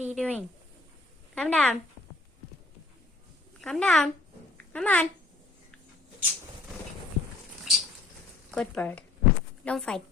are you doing? Come down. Come down. Come on. Good bird. Don't fight.